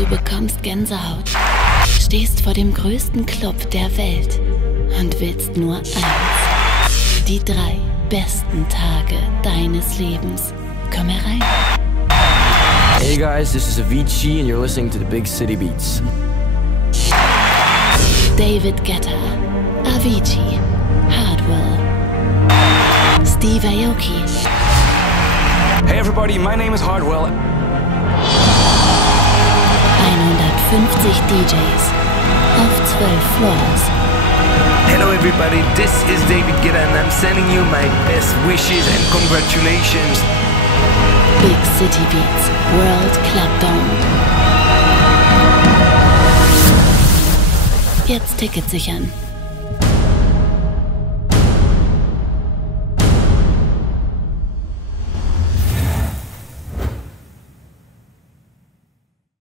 Du bekommst Gänsehaut, stehst vor dem größten Club der Welt und willst nur eins: die 3 besten Tage deines Lebens. Komm herein. Hey guys, this is Avicii and you're listening to the Big City Beats. David Guetta, Avicii, Hardwell, Steve Aoki. Hey everybody, my name is Hardwell. 150 DJs auf 12 Floors. Hello everybody, this is David Guetta and I'm sending you my best wishes and congratulations. BigCityBeats World Club Dome. Jetzt Tickets sichern.